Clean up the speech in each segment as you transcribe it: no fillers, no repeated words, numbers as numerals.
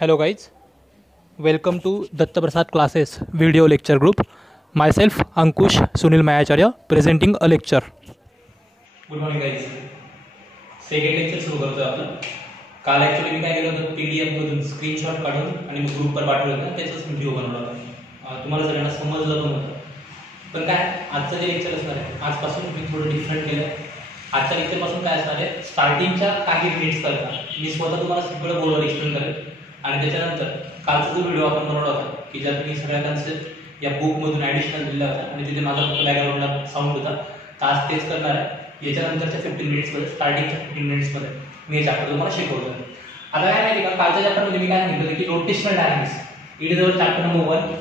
Hello guys, welcome to Datta Prasad classes video lecture group. Myself Ankush Sunil Mayacharya presenting a lecture. Good morning guys. Second lecture सुरू करतोय आपण. काल actually मी काय केलं होतं, PDF मधून स्क्रीनशॉट काढून आणि ग्रुपवर पाठवलं होतं, त्याचाच व्हिडिओ बनवला होता. तुम्हाला सगळ्यांना समजलं पण होतं. पण काय आजचं जे लेक्चर असणार आहे, आजपासून मी थोडं डिफरंट केलं. आजच्या लेक्चरपासून काय असणार आहे, स्टार्टिंगच्या काही मिनिट्स करता मी स्वतः तुम्हाला सगळं बोर्डवर एक्सप्लेन करेन आणि त्याच्यानंतर कालचा जो व्हिडिओ आपण बनवला होता की ज्यात मी सगळ्या कन्सेप्ट या बुकमधून ॲडिशनल दिल्या होत्या आणि तिथे माझा बॅकग्राऊंडला साऊंड होता. तर आज तेच करणार आहे. याच्यानंतरच्या 15 मिनिट्समध्ये, स्टार्टिंगच्या 15 मिनिट्समध्ये मी हे चॅप्टर तुम्हाला शिकवतो. आता काय माहिती का, कालच्या चॅप्टरमध्ये मी काय सांगितलं की rotational dynamics it is our chapter number 1.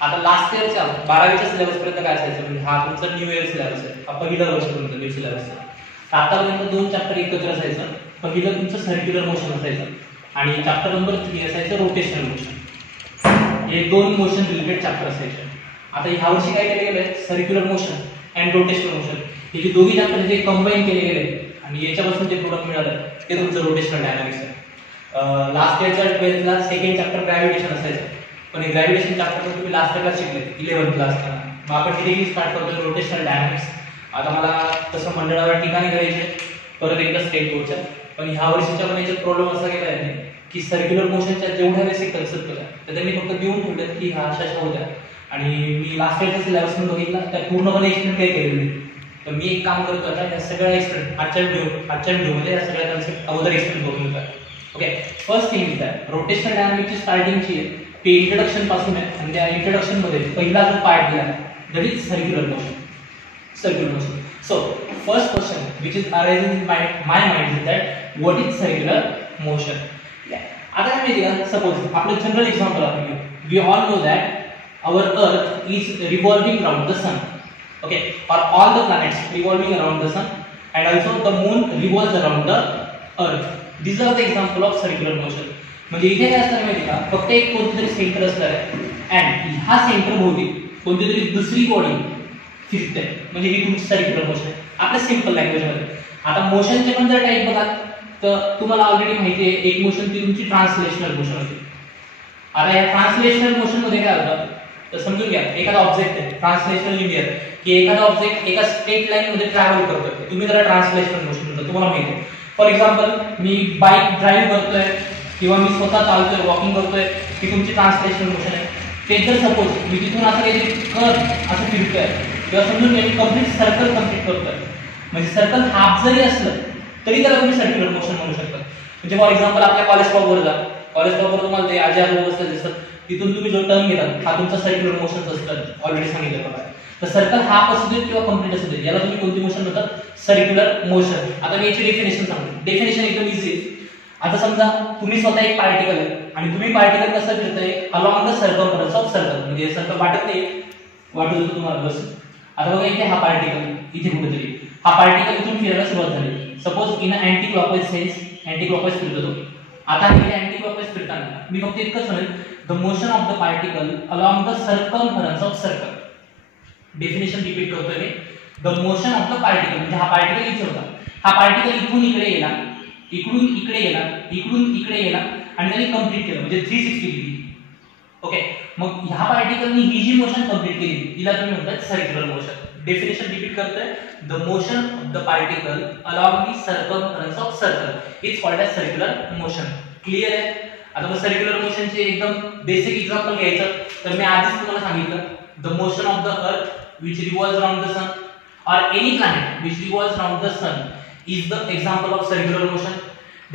आता लास्ट इयरच्या 12वीच्या सिलेबसपर्यंत काय असायचं, म्हणजे हा तुमचा न्यू इयर सिलेबस आहे, हा पहिला वर्ष तुमचा न्यू सिलेबस आहे. आतापर्यंत 2 चॅप्टर एकत्र असायचं. पहिलं तुमचं सर्क्युलर मोशन असायचं आणि चॅप्टर नंबर 3 असायचं रोटेशनल मोशन. हे 2 मोशन रिलेटेड चॅप्टर असायचे. आता ह्या वर्षी काय केले गेले, circular motion and rotational motion हे जे दोन्ही चॅप्टर जे कंबाईन केले गेले आणि याच्यापासून जे प्रोडक्ट मिळालं ते तुमचं रोटेशनल डायनॅमिक्स आहे. लास्ट इयरच्या 12थला सेकंड चॅप्टर ग्रॅव्हिटेशन असायचं, पण हे ग्रॅव्हिटेशन चॅप्टर तुम्ही लास्ट इयरला शिकले 11th असताना. मग आपण डिरेक्टली स्टार्ट करतो रोटेशनल डायनॅमिक्स. आता मला तसं मंडळावर ठिकाणी करायचे परत एकदा स्टेट बोर्डच्या, पण ह्या वर्षीच्या पण प्रॉब्लेम असा केला आहे की सर्क्युलर मोशनच्या जेवढ्या बेसिक कन्सेप्ट होत्या त्या त्यांनी फक्त देऊन ठेवल्यात की ह्या अशा होत्या आणि मी लास्ट इयरच्या सिलेबसमध्ये बघितलं त्या पूर्णपणे एक्सप्लेन काही केलेलं नाही. तर मी एक काम करतो आता, या सगळ्या एक्सप्लेन आजच्या व्हिडिओमध्ये या सगळ्या कन्सेप्ट अगोदर एक्सप्लेन करून घेतो. Okay, first thing is that rotational डायनॅमिक्सची स्टार्टिंगची आहे ते इंट्रोडक्शन पासून आहे आणि त्या इंट्रोडक्शन मध्ये पहिला जो पार्ट दिला आहे that is circular motion. Circular motion. So first question which is arising in my mind is that what is circular motion? आता काय माहिती का, सपोज आपलं जनरल एक्झाम्पल आपण घेऊ. We all know that our earth is revolving around the sun. Okay, or all the planets revolving around the sun and also the moon revolves around the earth. These are the example of circular motion. म्हणजे इथे काय असणार माहिती का, फक्त एक कोणतरी centre असणार आहे आणि ह्या सेंटर भोवती कोणतीतरी दुसरी बॉडी फिरते, म्हणजे ही तुमची सर्क्युलर मोशन आहे. आपल्या सिंपल लँग्वेज मध्ये आता मोशनचे पण जर टाईप बघाल तर तुम्हाला ऑलरेडी माहिती आहे, एक मोशन ती तुमची ट्रान्सलेशनल मोशन होती. आता या ट्रान्सलेशनल मोशन मध्ये काय होतं तर समजून घ्या, एखादा ऑब्जेक्ट आहे ट्रान्सलेशनल लिनियर की एखादा ऑब्जेक्ट एका स्ट्रेट लाईन मध्ये ट्रॅव्हल करतोय, तुम्ही त्याला ट्रान्सलेशनल मोशन म्हणता, तुम्हाला माहिती आहे. For example me bike drive करतोय किंवा मी स्वतः चालतोय, वॉकिंग करतोय, ही तुमची ट्रान्सलेशनल मोशन आहे. ते जर सपोज मी तिथून असं काहीतरी कर्व असं फिरतोय किंवा समजून घ्या कंप्लीट सर्कल कंप्लीट करतोय, म्हणजे सर्कल हाफ जरी असलं तरी त्याला तुम्ही सर्क्युलर मोशन म्हणू शकता. म्हणजे फॉर एक्झाम्पल आपल्या कॉलेज स्टॉपवर जा, कॉलेज स्टॉपवर तुम्हाला ते आजी आजोबा बसले दिसतात, तिथून तुम्ही जो टर्न घेता हा तुमचा सर्क्युलर मोशन असतं, ऑलरेडी सांगितलं बघा. तर सर्कल हाफ असू दे किंवा कंप्लीट असू दे याला तुम्ही कोणती मोशन म्हणतात, सर्क्युलर मोशन. आता मी याची डेफिनेशन सांगतो. डेफिनेशन एकदम इझी आहे. आता समजा तुम्ही स्वतः एक पार्टिकल आहे आणि तुम्ही पार्टिकल कसं फिरताय along the circumference of circle, म्हणजे सर्कल वाटत नाही, वाटत होतं तुम्हाला बस. आता बघा इथे हा पार्टिकल इथे कुठेतरी हा पार्टिकल इथून फिरायला सुरुवात झाली. Suppose in anti clockwise sense anti clockwise फिरतो तो. आता हे अँटी क्लॉकवाइज फिरताना मी फक्त इतकंच म्हणेन, the motion of the particle along the circumference of circle. Definition repeat करतोय मी. The motion of the particle, म्हणजे हा पार्टिकल इथे होता, हा पार्टिकल इथून इकडे गेला, इकडून इकडे गेला, इकडून इकडे गेला आणि त्याने कंप्लीट केलं, म्हणजे 360 डिग्री. ओके, मग ह्या पार्टिकलनी ही जी मोशन कंप्लीट केली तिला तुम्ही म्हणतात सर्क्युलर मोशन. डेफिनेशन रिपीट करतोय, the motion of the particle along the circumference of circle is called as circular motion. Clear आहे. आता मग सर्क्युलर मोशनचे एकदम बेसिक एक्झाम्पल घ्यायचं तर मी आधीच तुम्हाला सांगितलं, the motion of the earth which revolves around the sun और any planet which revolves around the sun is the example of circular motion.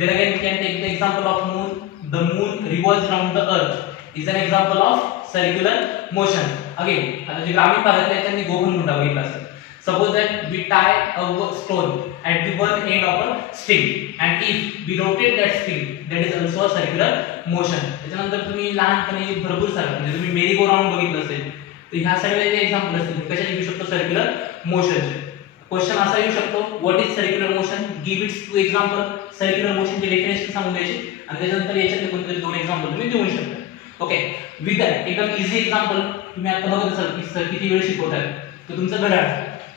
Then again we can take the example of moon. The moon revolves around the earth is an example of circular motion. Again आता जे ग्रामीण भागात आहे त्यांनी गोफणगुंडा बघितला असेल. Suppose that we tie a stone at the one end of a string and if we rotate that string that is also a circular motion. त्याच्यानंतर तुम्ही लहानपणी भरपूर सारं म्हणजे तुम्ही मेरी गो राउंड बघितलं असेल तर ह्या सगळ्या एक्झाम्पल असतील कशाचे घेऊ शकतो सर्क्युलर मोशनचे. क्वेश्चन असा येऊ शकतो, what is circular motion, give its 2 example. Circular मोशनचे डेफिनेशन सांगून द्यायचे आणि त्याच्यानंतर याच्यातले कोणतेतरी 2 एक्झाम्पल तुम्ही देऊ शकता. ओके, विथ दॅट एकदम इझी एक्झाम्पल तुम्ही आता बघत असाल की सर किती वेळ शिकवताय तर तुमचं घड्याळ.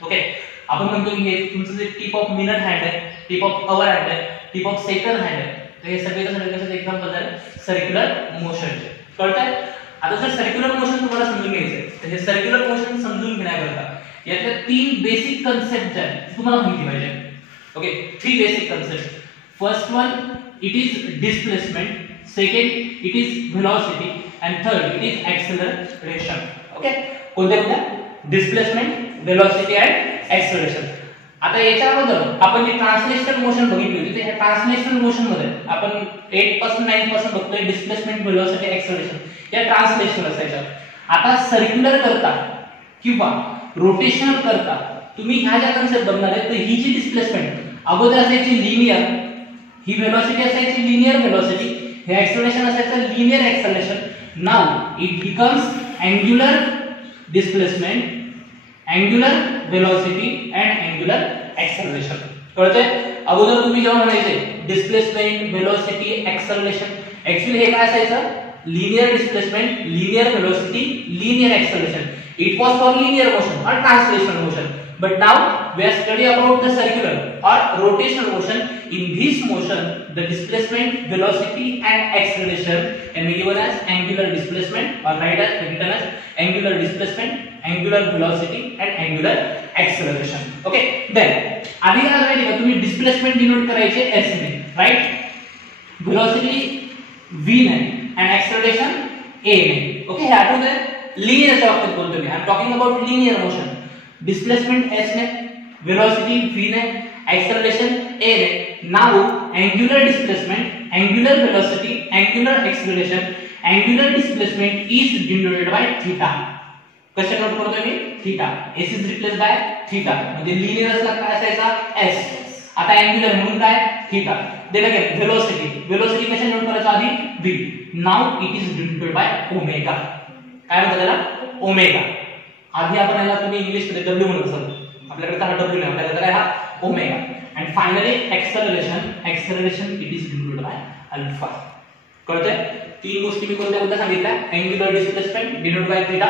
ओके, आपण म्हणतो की हे तुमचं जे टिप ऑफ मिनिट हँड आहे, टिप ऑफ आवर हँड आहे, टिप ऑफ सेकंड हँड आहे, तर हे सगळे कशाचे एक्झाम्पल झाले सर्क्युलर मोशनचे. कळतंय? आता जर सर्क्युलर मोशन तुम्हाला समजून घ्यायचंय तर हे सर्क्युलर मोशन समजून घेण्याकरता यातल्या 3 बेसिक कन्सेप्ट आहेत तुम्हाला माहिती पाहिजे. Okay, 3 basic concept. First one it is displacement, second it is velocity and third it is acceleration. Okay, कोणत्या? Displacement, velocity and acceleration. आता याच्या अगोदर आपण जे ट्रान्सलेशनल मोशन बघितली होती त्या ट्रान्सलेशनल मोशन मध्ये आपण 8 पासून 9 पासून बघतोय डिस्प्लेसमेंट, व्हेलॉसिटी, ऍक्सेलरेशन या ट्रान्सलेशनल असायच्या. आता सर्क्युलर करता किंवा रोटेशनल करता तुम्ही ह्या ज्या कन्सेप्ट बघणार आहे तर ही जी डिस्प्लेसमेंट अगोदर असायची लिनियर, ही व्हेलॉसिटी असायची लिनियर व्हेलॉसिटी, हे ऍक्सेलरेशन असायचं linear acceleration. Now it becomes angular displacement, angular velocity and angular acceleration. कळतंय? अगोदर तुम्ही जेव्हा म्हणायचे डिस्प्लेसमेंट, व्हेलॉसिटी, ऍक्सेलरेशन, ऍक्च्युअली हे काय असायचं? Linear displacement, linear velocity, linear acceleration. It was for linear motion or translational motion. But now we are study about the circular or rotational motion. In this motion, the displacement, velocity, and acceleration can be given as angular displacement or written as angular displacement, angular velocity, and angular acceleration. Okay. Then आधी काय करायचे का तुम्ही displacement denote करायचे s ने, right? Velocity v ने and acceleration a ने. Okay, हे आठवत आहे? लिनियर च्या बाबतीत बोलतो मी. I am talking about linear motion. Displacement s ने, वेलोसिटी v ने, एक्सेलरेशन a ने. Now angular displacement, angular velocity, angular acceleration, angular displacement is denoted by theta. कसे नोट करतोय मी? Theta. s is replace by theta. म्हणजे linear असला काय असायचा? s. आता एंगुलर म्हणून काय? Theta. Then again velocity. Velocity कसे नोट करायचं आधी? v. Now it is denoted by omega. काय म्हणतात त्याला? ओमेगा. आधी आपण याला तुम्ही इंग्लिश मध्ये डब्ल्यू म्हणत असाल, आपल्याकडे हा डब्ल्यू नाही, आपल्याकडे काय हा omega. And finally acceleration, acceleration it is denoted by alpha. कळतंय? 3 गोष्टी मी कोणत्या सांगितल्या? Angular displacement denoted by theta,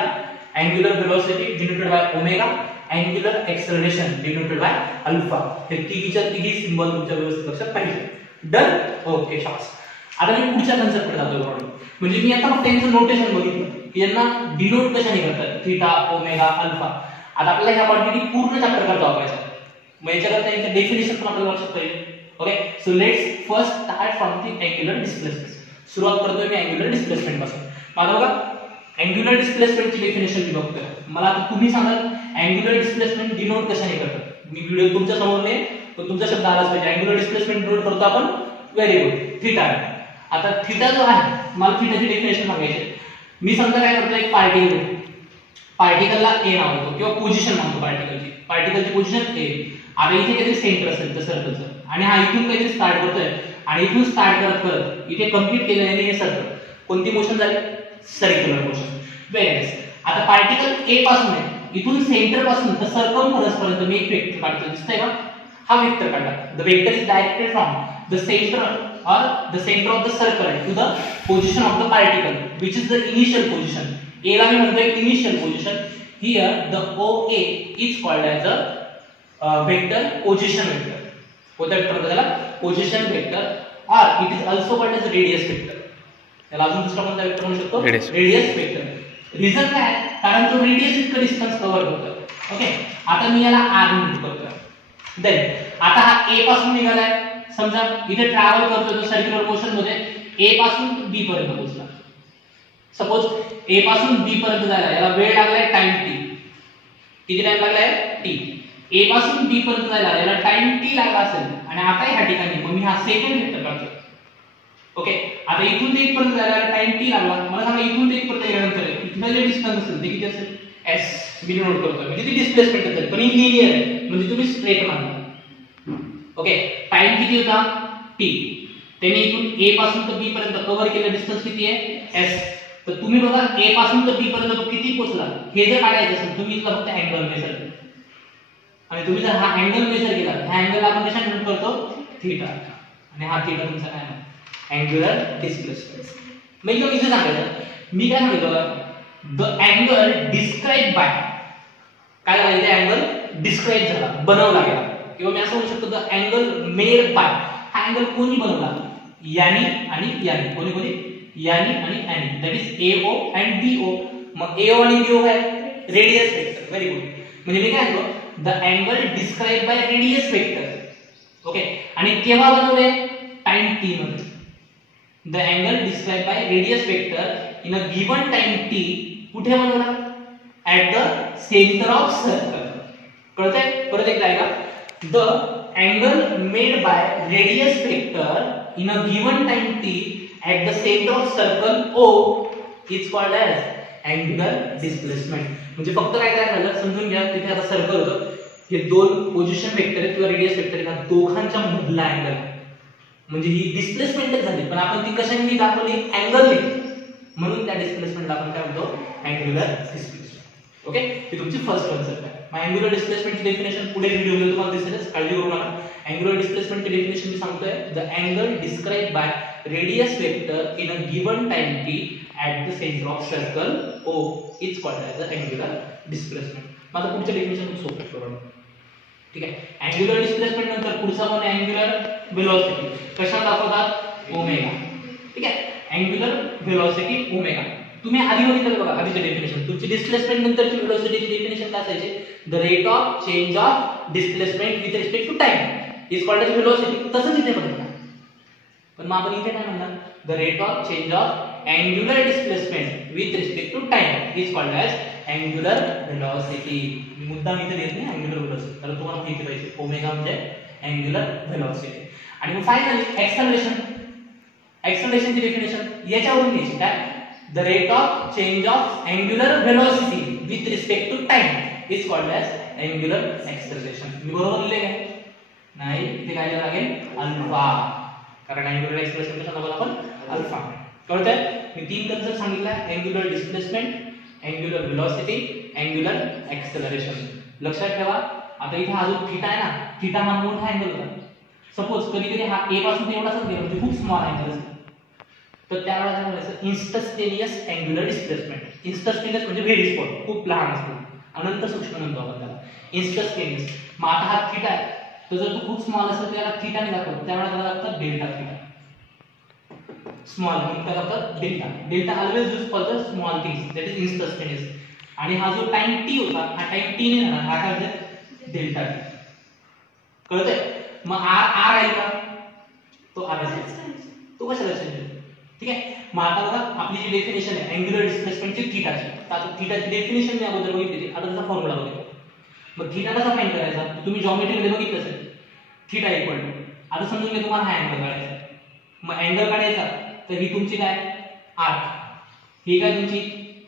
angular velocity denoted by omega, angular acceleration denoted by alpha. हे तिघी सिंबल तुमच्या व्यवस्थित लक्षात पाहिजे. डन? ओके शाबास. आता मी पुढच्या कन्सेप्टकडे जातोय. म्हणजे मी आता त्यांचं नोटेशन बघितलं की यांना डिनोट कशाने करतात? Theta, omega, alpha. आता आपल्याला ह्या क्वांटिटी पूर्ण चॅप्टर करता वापरायचा. मग याच्याकरता यांचं डेफिनेशन पण आपल्याला लक्षात पाहिजे. Okay, so let's first start from the angular displacement. सुरुवात करतोय मी अँग्युलर डिस्प्लेसमेंट पासून. माझा बघा अँग्युलर डिस्प्लेसमेंटची डेफिनेशन मी बघतोय. मला आता तुम्ही सांगा अँग्युलर डिस्प्लेसमेंट डिनोट कशाने करतात? मी व्हिडिओ तुमच्या समोर नाही पण तुमचा शब्द आलाच पाहिजे. अँग्युलर डिस्प्लेसमेंट डिनोट करतो आपण व्हेरी गुड थीटा. आता थीटा जो आहे मला थीटाची डेफिनेशन सांगायची. मी समजा काय करतो एक पार्टिकलला a नाव देतो किंवा पोझिशन म्हणतो पार्टिकलची पोझिशन a. आता इथे काहीतरी सेंटर असेल तर सर्कलचं आणि हा इथून काहीतरी स्टार्ट करतोय आणि इथून स्टार्ट करत इथे कंप्लीट केलं आणि हे सर्कल. कोणती मोशन झाली? Circular motion. Very nice. आता पार्टिकल a पासून आहे, इथून सेंटर पासून तर सर्कमफरन्स पर्यंत मी एक वेक्टर काढतो. दिसतंय का? हा वेक्टर काढला. The vector is directed from the centre or the center of the circle to the position of the particle which is the initial position. A ला मी म्हणतोय initial position. Here the OA is called as a vector, position vector. कोणत्या vector म्हणतात त्याला? position vector or it is also called as radius vector. त्याला अजून दुसरा कोणता vector म्हणू शकतो? radius vector. रिझन काय? कारण तो रेडियस इतका डिस्टन्स कव्हर करतो. ओके, आता मी याला r म्हणून करतो. देन आता हा a पासून निघालाय. समजा इथे ट्रॅव्हल करतोय तो सर्क्युलर मोशन मध्ये a पासून b पर्यंत पोहोचला. सपोज a पासून b पर्यंत जायला याला वेळ लागलाय टाइम t. किती टाइम लागलाय? t. a पासून b पर्यंत जायला याला टाइम t लागला असेल आणि आता ह्या ठिकाणी मग मी हा सेकंड वेक्टर काढतो. ओके, आता इथून ते इथपर्यंत जायला टाइम t लागला. मला सांगा इथून ते इथपर्यंत गेल्यानंतर इथलं जे डिस्टन्स असेल ते किती असेल? s. मी नोट करतोय म्हणजे ती डिस्प्लेसमेंट असेल पण ही लिनियर आहे म्हणजे तुम्ही स्ट्रेट मानता. ओके, टाइम किती होता? t. त्याने इथून a पासून तर b पर्यंत कव्हर केलं डिस्टन्स किती आहे? s. तर तुम्ही बघा a पासून तर b पर्यंत किती पोहोचला हे जर काढायचं असेल तुम्ही इथला फक्त अँगल मेजर करा आणि तुम्ही जर हा अँगल मेजर केला ह्या अँगल आपण कशाने नोट करतो? थीटा. आणि हा थीटा तुमचा काय आहे? Angular displacement. मग एकदम इथे सांगायचं मी काय सांगितलं? द अँगल डिस्क्राइब बाय काय झालं? इथे अँगल डिस्क्राइब झाला, बनवला गेला. किंवा मी असं म्हणू शकतो द अँगल मेड बाय. हा अँगल कोणी बनवला? यानी आणि यानी. कोणी? यानी आणि any, that is AO and BO. मग AO आणि BO काय? Radius vector. Very good. म्हणजे मी काय म्हणतो, the angle describe by radius vector. Okay, आणि केव्हा बनवले? टाइम t मध्ये. The angle describe by radius vector in a given time t कुठे बनवला? At the centre of circle. कळतंय? परत एकदा ऐका. The angle made by radius vector in a given time t at the centre of circle O is called as angular displacement. म्हणजे फक्त काय झालं समजून घ्या, तिथे आता सर्कल होतं, हे दोन पोझिशन वेक्टर आहेत किंवा रेडियस वेक्टर आहेत, दोघांच्या मधला अँगल, म्हणजे ही डिस्प्लेसमेंटच झाली, पण आपण ती कशाने दाखवली? अँगलने. म्हणून त्या डिस्प्लेसमेंटला आपण काय म्हणतो? Angular displacement. ओके, ही तुमची फर्स्ट कन्सेप्ट आहे. मग अँगुलर डिस्प्लेसमेंटची डेफिनेशन पुढे व्हिडिओमध्ये तुम्हाला दिसेलच, काळजी करू नका. अँगुलर डिस्प्लेसमेंटची डेफिनेशन मी सांगतोय, the angle describe by radius vector in a given time t at the centre of circle O is called as a angular displacement. मग आता पुढचं डेफिनेशन खूप सोपं करू. ठीक आहे, अँगुलर डिस्प्लेसमेंट नंतर पुढचा पण अँगुलर वेलोसिटी. कशा दाखवतात? ओमेगा. ठीक आहे, अँगुलर वेलोसिटी ओमेगा. तुम्ही आधी बघितलं बघा, आधीचे डेफिनेशन तुमची डिस्प्लेसमेंट नंतरची वेलोसिटीची डेफिनेशन काय असायची? The rate of change of displacement with respect to time is called as velocity. तसंच इथे पण मग आपण इथे काय म्हणणार? The rate of change of angular displacement with respect to time is called as angular velocity. मुद्दाम इथे देत नाही अँगुलर वेलोसिटी, कारण तुम्हाला माहिती पाहिजे ओमेगा म्हणजे अँगुलर वेलोसिटी. आणि मग फायनली एक्सेलरेशन. एक्सेलरेशनची डेफिनेशन याच्यावरून घ्यायची काय? The rate of change of angular velocity with respect to time is called as angular acceleration. मी बरोबर लिहिले काय? नाही, इथे काय लिहावं लागेल? अल्फा. कारण अँगुलर एक्सेलरेशन कशा दाखवतो आपण? अल्फा. कळतंय? मी तीन कन्सेप्ट सांगितला, angular displacement, angular velocity, angular acceleration. लक्षात ठेवा. आता इथे हा जो थीटा आहे ना, थीटा हा मोठा अँगल होता. सपोज कधी कधी हा a पासून एवढाच गेला, म्हणजे खूप स्मॉल अँगल असतो, तर त्यावेळेला काय करायचं? Instantaneous angular displacement. इन्स्टंटेनियस म्हणजे व्हेरी स्मॉल, खूप लहान असतो, अनंत सूक्ष्म म्हणतो आपण त्याला, इन्स्टंटेनियस. मग आता हा थीटा आहे, तर जर तो खूप स्मॉल असेल त्याला थीटा नाही दाखवत, त्यावेळेला त्याला लागतं डेल्टा थीटा. स्मॉल म्हणून काय लागतं? Delta. Delta always use for the small things, that is instantaneous. आणि हा जो टाइम t होता, हा टाइम t ने राहणार, हा काय होतं? Delta t. कळतंय? मग r आहे का? तो r असेल, तो कशा लक्षात ठेवू? ठीक आहे. मग आता बघा आपली जी डेफिनेशन आहे अँगुलर डिस्प्लेसमेंटची थीटाची, आता थीटाची डेफिनेशन मी अगोदर बघितली, आता त्याचा फॉर्म्युला बघूया. मग थीटा कसा फाइंड करायचा? तुम्ही जॉमेट्रीमध्ये बघितलं असेल, थीटा इक्वल टू, आता समजून घ्या तुम्हाला हा अँगल काढायचा. मग अँगल काढायचा तर ही तुमची काय? आर्क. ही काय तुमची?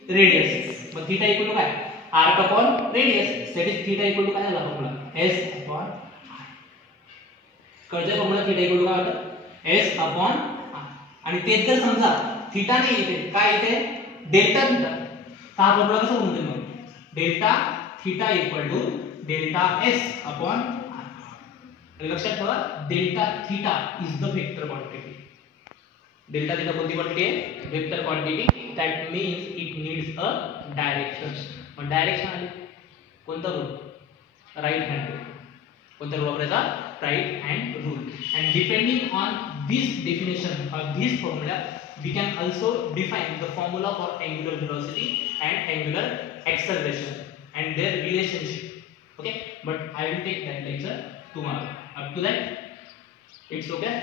रेडियस. मग थीटा इक्वल टू काय? Arc upon radius, that is theta equal to काय झाला फॉर्म्युला? s upon r. कळतंय फॉर्म्युला? थीटा इक्वल टू काय होतं? s upon r. आणि तेच जर समजा थीटा नाही येते, काय येते? Delta theta. तर हा फॉर्म्युला कसा बनतो मग? Delta theta equal to delta s upon r. लक्षात ठेवा, delta theta is the vector quantity. Delta theta कोणती क्वांटिटी आहे? Vector quantity. That means it needs a direction. मग डायरेक्शन आली कोणता रूल? Right hand rule. कोणता रूल वापरायचा? Right hand rule. And depending on this definition और this formula we can also define the formula for angular velocity and angular acceleration and their relationship. Okay, but I will take that lecture tomorrow. Up to that, it's okay.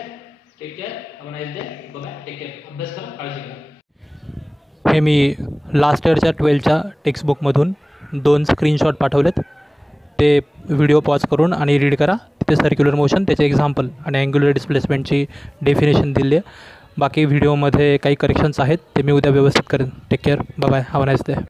Take care. Have a nice day. Bye bye. Take care. अभ्यास करा, काळजी घ्या. हे मी last इयरच्या 12च्या टेक्स्टबुकमधून 2 screenshot पाठवलेत. ते video pause करून आणि read करा. तिथे सर्क्युलर मोशन, त्याचे एक्झाम्पल आणि अँग्युलर डिस्प्लेसमेंटची डेफिनेशन दिली आहे. बाकी व्हिडिओमध्ये काही करेक्शन्स आहेत, ते मी उद्या व्यवस्थित करेन. Take care. Bye bye. Have a nice day.